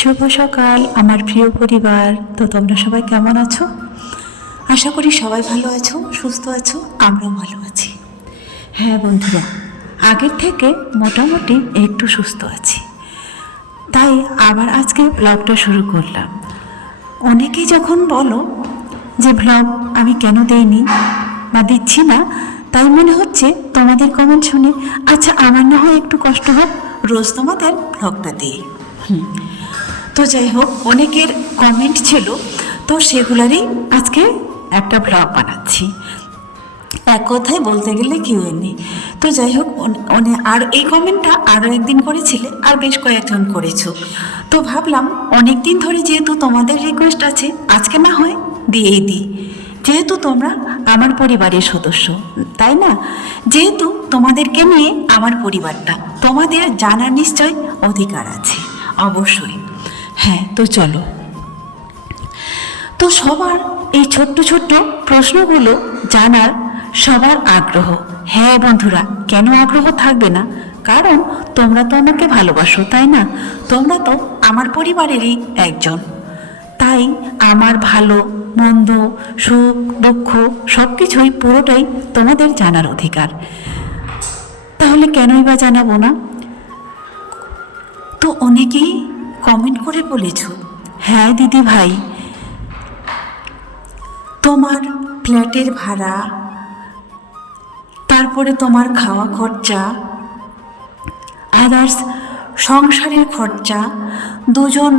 শুভ সকাল, আমার প্রিয় পরিবার। তো তোমরা সবাই কেমন আছো? আশা করি সবাই ভালো আছো, সুস্থ আছো, আমরাও ভালো আছি। হ্যাঁ বন্ধুরা, আগের থেকে মোটামুটি একটু সুস্থ আছি। তাই আবার আজকে ব্লগটা শুরু করলাম। অনেকেই যখন বলো যে ব্লগ আমি কেন দেইনি বা দিচ্ছি না? তাই মনে হচ্ছে তোমাদের কমেন্ট শুনে আচ্ছা আমার না হয় একটু কষ্ট হোক, রোজ তোমাদের ব্লগটা দিই। হুম। তো যাই হোক, অনেকের কমেন্ট ছিল, তো সেগুলারই আজকে একটা ব্লগ বানাচ্ছি। এক কথায় বলতে গেলে কিউএ নেই তো যাই হোক, অনে- অনে- আর এই কমেন্টটা আরও একদিন করেছিলে, আর বেশ কয়েকজন করেছ। তো ভাবলাম অনেক দিন ধরে যেহেতু তোমাদের রিকোয়েস্ট আছে, আজকে না হয় দিয়েই দিই। যেহেতু তোমরা আমার পরিবারের সদস্য, তাই না? যেহেতু তোমাদেরকে নিয়ে আমার পরিবারটা, তোমাদের জানার নিশ্চয় অধিকার আছে, অবশ্যই। হ্যাঁ তো চলো। তো সবার এই ছোট্ট ছোট্ট প্রশ্নগুলো জানার সবার আগ্রহ। হ্যাঁ বন্ধুরা, কেন আগ্রহ থাকবে না? কারণ তোমরা তো আমাকে ভালোবাসো, তাই না? তোমরা তো আমার পরিবারেরই একজন। তাই আমার ভালো, মন্দ, সুখ, দুঃখ সব কিছুই পুরোটাই তোমাদের জানার অধিকার। তাহলে কেনই বা জানাব না? তো অনেকেই কমেন্ট করে বলেছ। হ্যাঁ দিদি ভাই। তোমার ফ্ল্যাটের ভাড়া, তারপরে তোমার খাওয়া খরচা আদার্স সংসারের খরচা, দুজন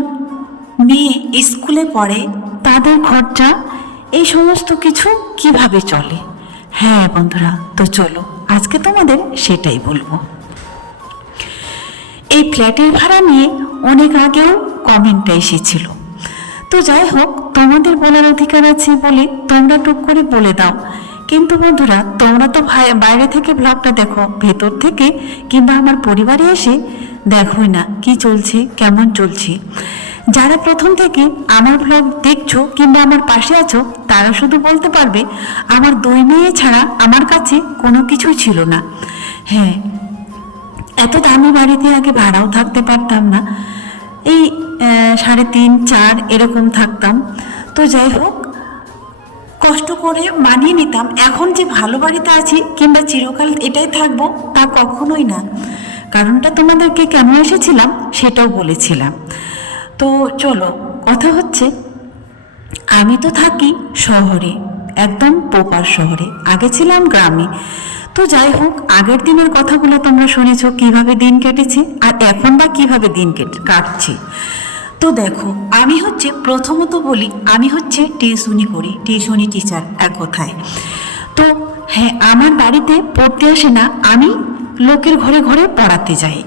মেয়ে স্কুলে পড়ে, তাদের খরচা, এই সমস্ত কিছু কীভাবে চলে? হ্যাঁ বন্ধুরা, তো চলো, আজকে তোমাদের সেটাই বলব। এই ফ্ল্যাটের ভাড়া নিয়ে অনেক আগেও কমেন্টটা এসেছিল। তো যাই হোক তোমাদের বলার অধিকার আছে বলে তোমরা টুক করে বলে দাও। কিন্তু বন্ধুরা, তোমরা তো বাইরে থেকে ব্লগটা দেখো, ভেতর থেকে কিংবা আমার পরিবারে এসে দেখোই না কি চলছে, কেমন চলছে। যারা প্রথম থেকে আমার ব্লগ দেখছ কিংবা আমার পাশে আছো, তারা শুধু বলতে পারবে, আমার দুই মেয়ে ছাড়া আমার কাছে কোনো কিছুই ছিল না। হ্যাঁ এত দামি বাড়িতে আগে ভাড়াও থাকতে পারতাম না। এই সাড়ে তিন, চার এরকম থাকতাম। তো যাই হোক, কষ্ট করে মানিয়ে নিতাম। এখন যে ভালো বাড়িতে আছি কিংবা চিরকাল এটাই থাকব তা কখনোই না। কারণটা তোমাদেরকে কেন এসেছিলাম সেটাও বলেছিলাম। তো চলো, কথা হচ্ছে, আমি তো থাকি শহরে, একদম পোপার শহরে। আগে ছিলাম গ্রামে। তো যাই হোক আগের দিনের কথাগুলো তোমরা শুনেছো, কীভাবে দিন কেটেছে আর এখন বা কীভাবে দিন কেটে, কাটছে। তো দেখো, আমি হচ্ছে প্রথমত বলি, আমি হচ্ছে টিউশনি করি, টিউশনি টিচার এক কথায়। তো হ্যাঁ আমার বাড়িতে পড়তে আসে না, আমি লোকের ঘরে ঘরে পড়াতে যাই।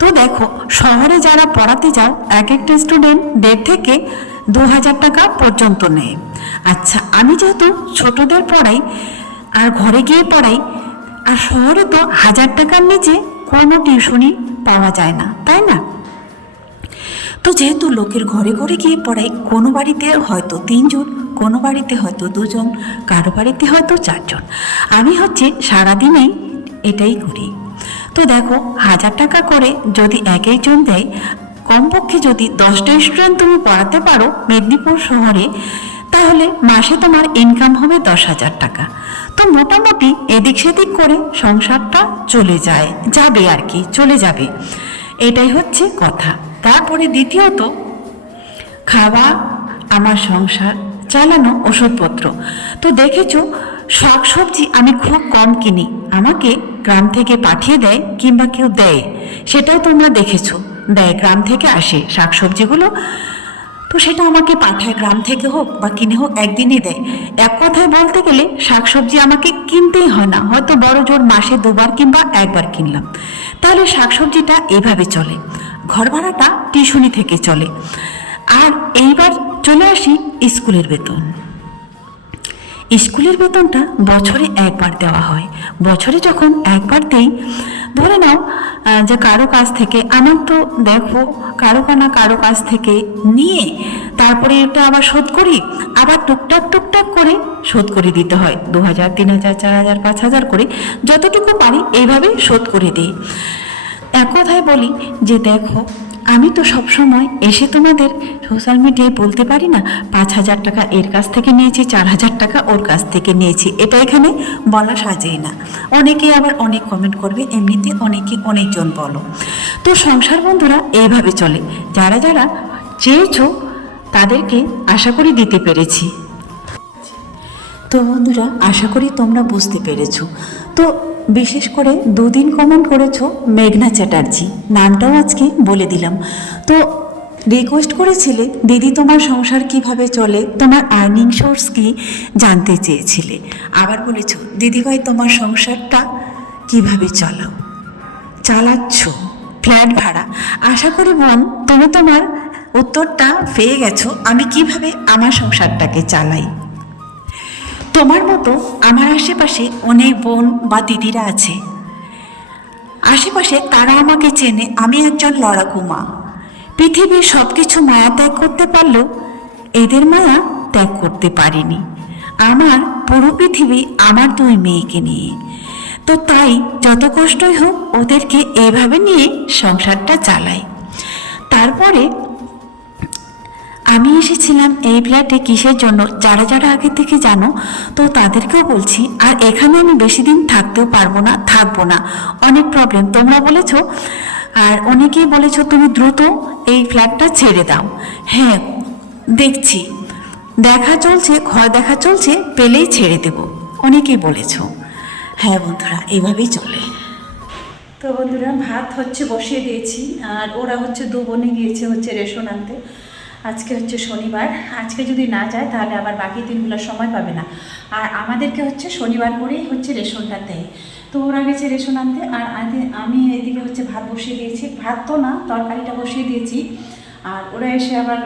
তো দেখো, শহরে যারা পড়াতে যাও এক একটা স্টুডেন্ট দেড় থেকে দু হাজার টাকা পর্যন্ত নেয়। আচ্ছা আমি যেহেতু ছোটদের পড়াই, আর ঘরে গিয়ে পড়াই আর শহরে তো হাজার টাকার নিচে কোনো টিউশনই পাওয়া যায় না, তাই না? তো যেহেতু লোকের ঘরে ঘরে গিয়ে পড়াই কোনো বাড়িতে হয়তো তিনজন, কোনো বাড়িতে হয়তো দুজন, কারও বাড়িতে হয়তো চারজন। আমি হচ্ছে সারাদিনেই এটাই করি। তো দেখো, হাজার টাকা করে যদি এক একজন দেয়, কমপক্ষে যদি দশটা স্টুডেন্ট তুমি পড়াতে পারো মেদিনীপুর শহরে, তাহলে মাসে তোমার ইনকাম হবে দশ হাজার টাকা। তো মোটামুটি এদিক সেদিক করে সংসারটা চলে যায়, যাবে আর কি, চলে যাবে। এটাই হচ্ছে কথা। তারপরে দ্বিতীয়ত, খাওয়া, আমার সংসার, চালানো ওষুধপত্র। তো দেখেছ শাক সবজি আমি খুব কম কিনি। আমাকে গ্রাম থেকে পাঠিয়ে দেয় কিংবা কেউ দেয়, সেটাও তোমরা দেখেছ। দেয়, গ্রাম থেকে আসে শাক সবজিগুলো তো সেটা আমাকে পাঠায়, গ্রাম থেকে হোক বা কিনে হোক, একদিনই দেয়। এক কথায় বলতে গেলে, শাকসবজি আমাকে কিনতেই হয় না। হয়তো বড় জোর মাসে দুবার কিংবা একবার কিনলাম। তাহলে শাকসবজিটা এভাবে চলে। ঘর ভাড়াটা টিউশনি থেকে চলে। আর এইবার চলে আসি স্কুলের বেতন। স্কুলের বেতনটা বছরে একবার দেওয়া হয়। বছরে যখন একবার দেই, ধরে নাও যে কারও কাছ থেকে আমার তো দেখো, কারও কানা কারও কাছ থেকে নিয়ে তারপরে এটা আবার শোধ করি, আবার টুকটাক টুকটাক করে শোধ করে দিতে হয়। দু হাজার, তিন হাজার, চার হাজার, পাঁচ হাজার করে যতটুকু পারি এইভাবে শোধ করে দিই। এক কথায় বলি যে দেখো আমি তো সব সময় এসে তোমাদের সোশ্যাল মিডিয়ায় বলতে পারি না, পাঁচ হাজার টাকা এর কাছ থেকে নিয়েছি, চার হাজার টাকা ওর কাছ থেকে নিয়েছি। এটা এখানে বলা সাজেই না। অনেকে আবার অনেক কমেন্ট করবে, এমনিতে অনেকে অনেকজন বলো। তো সংসার বন্ধুরা এইভাবে চলে। যারা যারা চেয়েছো তাদেরকে আশা করি দিতে পেরেছি। তো বন্ধুরা, আশা করি তোমরা বুঝতে পেরেছ। তো বিশেষ করে দুদিন কমেন্ট করেছ মেঘনা চ্যাটার্জি। নামটাও আজকে বলে দিলাম। তো রিকোয়েস্ট করেছিলে, দিদি, তোমার সংসার কীভাবে চলে? তোমার আর্নিং সোর্স কি? জানতে চেয়েছিলে। আবার বলেছ, দিদিভাই, তোমার সংসারটা কীভাবে চালাও? চালাচ্ছ ফ্ল্যাট ভাড়া। আশা করি বোন, তুমি তোমার উত্তরটা পেয়ে গেছো, আমি কীভাবে আমার সংসারটাকে চালাই। তোমার মতো আমার আশেপাশে অনেক বোন বা দিদিরা আছে। আশেপাশে তারা আমাকে চেনে, আমি একজন লড়াকু মা। পৃথিবীর সব কিছু মায়া ত্যাগ করতে পারলেও এদের মায়া ত্যাগ করতে পারিনি। আমার পুরো পৃথিবী আমার দুই মেয়েকে নিয়ে। তো তাই যত কষ্টই হোক ওদেরকে এভাবে নিয়ে সংসারটা চালাই। তারপরে আমি এসেছিলাম এই ফ্ল্যাটে কিসের জন্য? যারা যারা আগে থেকে জানো, তো তাদেরকেও বলছি, আর এখানে আমি বেশি দিন থাকতেও পারব না, থাকব না। অনেক প্রবলেম তোমরা বলেছ, আর অনেকেই বলেছ তুমি দ্রুত এই ফ্ল্যাটটা ছেড়ে দাও। হ্যাঁ দেখছি। দেখা চলছে, ঘর দেখা চলছে, পেলেই ছেড়ে দেব, অনেকেই বলেছ। হ্যাঁ বন্ধুরা, এভাবেই চলে। তো বন্ধুরা, ভাত হচ্ছে বসিয়ে দিয়েছি, আর ওরা হচ্ছে দু বোনে গিয়েছে হচ্ছে রেশন আনতে। আজকে হচ্ছে শনিবার। আজকে যদি না যায়, তাহলে আবার বাকি দিনগুলো সময় পাবে না। আর আমাদেরকে হচ্ছে শনিবার করেই হচ্ছে রেশনটা দেয়। তো ওরা গেছে রেশন আনতে, আর আমি এদিকে হচ্ছে ভাত বসিয়ে দিয়েছি। ভাত তো না, তরকারিটা বসিয়ে দিয়েছি। আর ওরা এসে আবার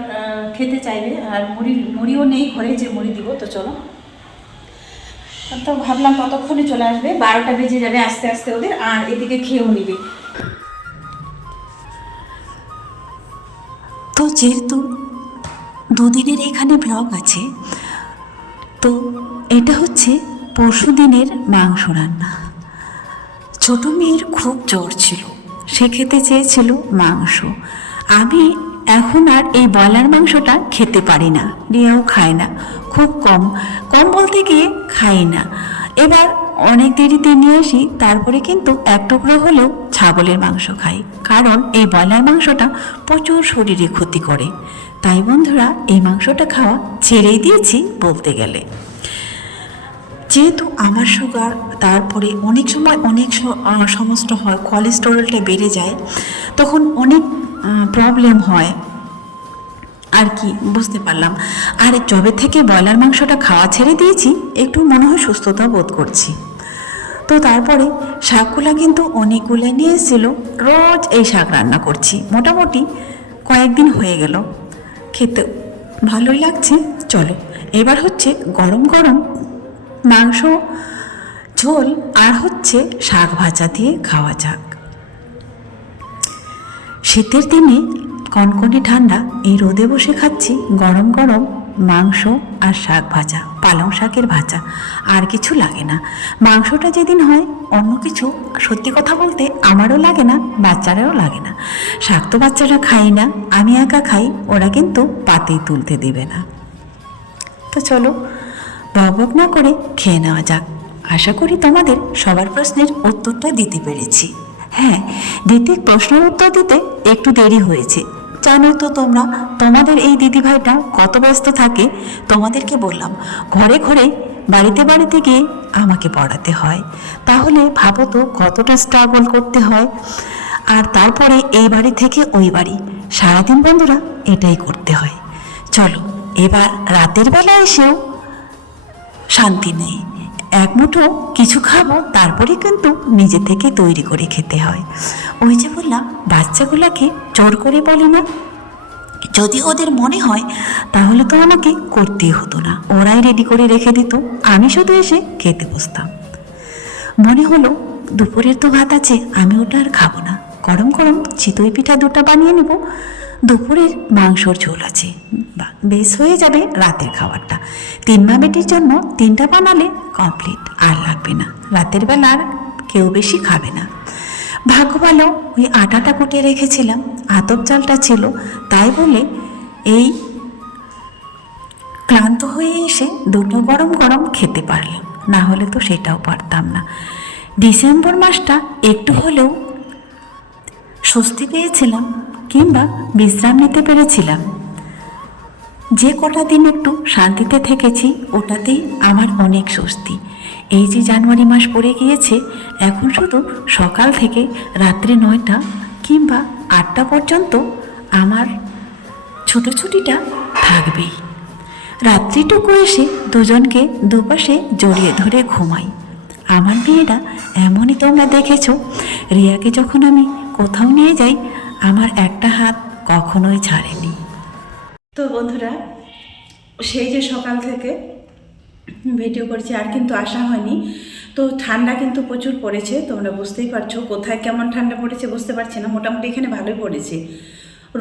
খেতে চাইবে। আর মুড়ি মুড়িও নেই, ঘরে যে মুড়ি দিব, তো চলো। তো ভাবলাম ততক্ষণে চলে আসবে। বারোটা বেজে যাবে আস্তে আস্তে ওদের, আর এদিকে খেয়েও নিবে। তো যেহেতু দুদিনের এখানে ব্লগ আছে। তো এটা হচ্ছে পরশু দিনের মাংস রান্না। ছোট মেয়ের খুব জ্বর ছিল, সে খেতে চেয়েছিল মাংস। আমি এখন আর এই ব্রয়লার মাংসটা খেতে পারি না রিয়াও খায় না, খুব কম। কম বলতে গিয়ে খাই না। এবার অনেক দেরিতে নিয়ে আসি, তারপরে কিন্তু এক টুকরো হলেও ছাগলের মাংস খাই। কারণ এই ব্রয়লার মাংসটা প্রচুর শরীরে ক্ষতি করে। তাই বন্ধুরা এই মাংসটা খাওয়া ছেড়েই দিয়েছি বলতে গেলে। যেহেতু আমার সুগার তারপরে অনেক সময় অনেক স- আহ, সমস্যা হয় কোলেস্টেরলটা বেড়ে যায় তখন অনেক প্রবলেম হয়। আর কি বুঝতে পারলাম। আর জবে থেকে ব্রয়লার মাংসটা খাওয়া ছেড়ে দিয়েছি একটু মনে হয় সুস্থতা বোধ করছি। তো তারপরে শাকগুলা কিন্তু অনেকগুলো নিয়ে এসেছিল রোজ এই শাক রান্না করছি। মোটামুটি কয়েকদিন হয়ে গেল। খেতে। ভালোই লাগছে, চলো। এবার হচ্ছে গরম গরম মাংস, ঝোল আর হচ্ছে শাক ভাজা দিয়ে খাওয়া যাক। শীতের দিনে কনকনে ঠান্ডা, এই রোদে বসে খাচ্ছি গরম গরম মাংস আর শাক ভাজা, পালং শাকের ভাজা, আর কিছু লাগে না। মাংসটা যেদিন হয়, অন্য কিছু, সত্যি কথা বলতে আমারও লাগে না, বাচ্চারাও লাগে না। শাক তো বাচ্চারা খাই না, আমি একা খাই, ওরা কিন্তু পাতেই তুলতে দেবে না। তো চলো, বক না করে খেয়ে নেওয়া যাক। আশা করি তোমাদের সবার প্রশ্নের উত্তরটা দিতে পেরেছি। হ্যাঁ দিদি প্রশ্নের উত্তর দিতে একটু দেরি হয়েছে। জানো তো তোমরা, তোমাদের এই দিদিভাইটা কত ব্যস্ত থাকে? তোমাদেরকে বললাম, ঘরে ঘরে বাড়িতে বাড়িতে গিয়ে আমাকে পড়াতে হয়। তাহলে ভাবো তো কতটা স্ট্রাগল করতে হয়। আর তারপরে এই বাড়ি থেকে ওই বাড়ি। সারাদিন বন্ধুরা, এটাই করতে হয়। চলো, এবার রাতের বেলা এসেও শান্তি নেই। এক মুঠো কিছু খাব, তারপরে কিন্তু নিজে থেকে তৈরি করে খেতে হয়। ওই যে বললাম, বাচ্চাগুলোকে জোর করে বলে না। যদি ওদের মনে হয়, তাহলে তো আমাকে করতেই হতো না। ওরাই রেডি করে রেখে দিত, আমি শুধু এসে খেতে বসতাম। মনে হলো, দুপুরের তো ভাত আছে, আমি ওটা আর খাব না। গরম গরম চিতই পিঠা দুটো বানিয়ে নেব। দুপুরের মাংসর ঝোল আছে। বা, বেশ হয়ে যাবে রাতের খাবারটা। তিন মা বেটির জন্য তিনটা বানালে কমপ্লিট আর লাগবে না। রাতের বেলা আর কেউ বেশি খাবে না। ভাগ্য ভালো, ওই আটাটা কুটে রেখেছিলাম। আতপ চালটা ছিল, তাই বলে এই ক্লান্ত হয়ে এসে দুটো গরম গরম খেতে পারলাম। না হলে তো সেটাও পারতাম না। ডিসেম্বর মাসটা একটু হলেও স্বস্তি পেয়েছিলাম। কিংবা বিশ্রাম নিতে পেরেছিলাম। যে কটা দিন একটু শান্তিতে থেকেছি, ওটাতেই আমার অনেক স্বস্তি। এই যে জানুয়ারি মাস পড়ে গিয়েছে, এখন শুধু সকাল থেকে রাত্রি নয়টা কিংবা আটটা পর্যন্ত আমার ছুটোছুটিটা থাকবেই। রাত্রিটুকু এসে দুজনকে দুপাশে জড়িয়ে ধরে ঘুমাই। আমার মেয়েরা, এমনই তোমরা দেখেছ, রিয়াকে যখন আমি কোথাও নিয়ে যাই আমার একটা হাত কখনোই ছাড়েনি। তো বন্ধুরা, সেই যে সকাল থেকে ভিডিও করেছি, আর কিন্তু আসা হয়নি। তো ঠান্ডা কিন্তু প্রচুর পড়েছে, তোমরা বুঝতেই পারছ। কোথায় কেমন ঠান্ডা পড়েছে বুঝতে পারছি না, মোটামুটি এখানে ভালোই পড়েছে।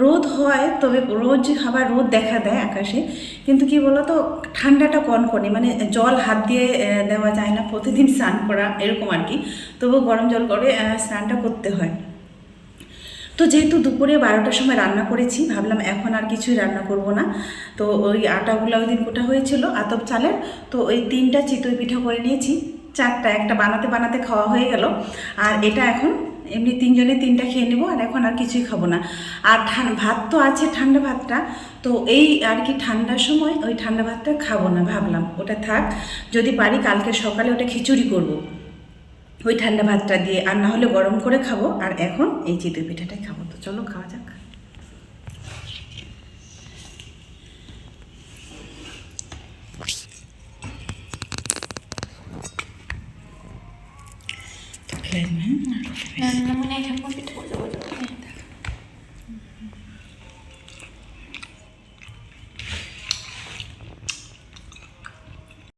রোদ হয়, তবে রোজ আবার রোদ দেখা দেয় আকাশে। কিন্তু কি বলতো, ঠান্ডাটা কনকনে মানে জল হাত দিয়ে দেওয়া যায় না, প্রতিদিন স্নান করা এরকম আর কি। তবু গরম জল করে স্নানটা করতে হয়। তো যেহেতু দুপুরে বারোটার সময় রান্না করেছি, ভাবলাম এখন আর কিছুই রান্না করব না। তো ওই আটাগুলো ওই দিন কোটা হয়েছিল, আতপ চালের। তো ওই তিনটা চিতই পিঠা করে নিয়েছি, চারটা, একটা বানাতে বানাতে খাওয়া হয়ে গেল। আর এটা এখন এমনি তিনজনে তিনটা খেয়ে নেব, আর এখন আর কিছুই খাব না। আর ভাত তো আছে ঠান্ডা ভাতটা, তো এই আর কি ঠান্ডার সময় ওই ঠান্ডা ভাতটা খাব না, ভাবলাম। ওটা থাক, যদি পারি কালকে সকালে ওটা খিচুড়ি করব। ওই ঠান্ডা ভাতটা দিয়ে, আর না হলে গরম করে খাব। আর এখন এই চিতই পিঠাটাই খাব। তো চলো, খাওয়া যাক। হ্যাঁ?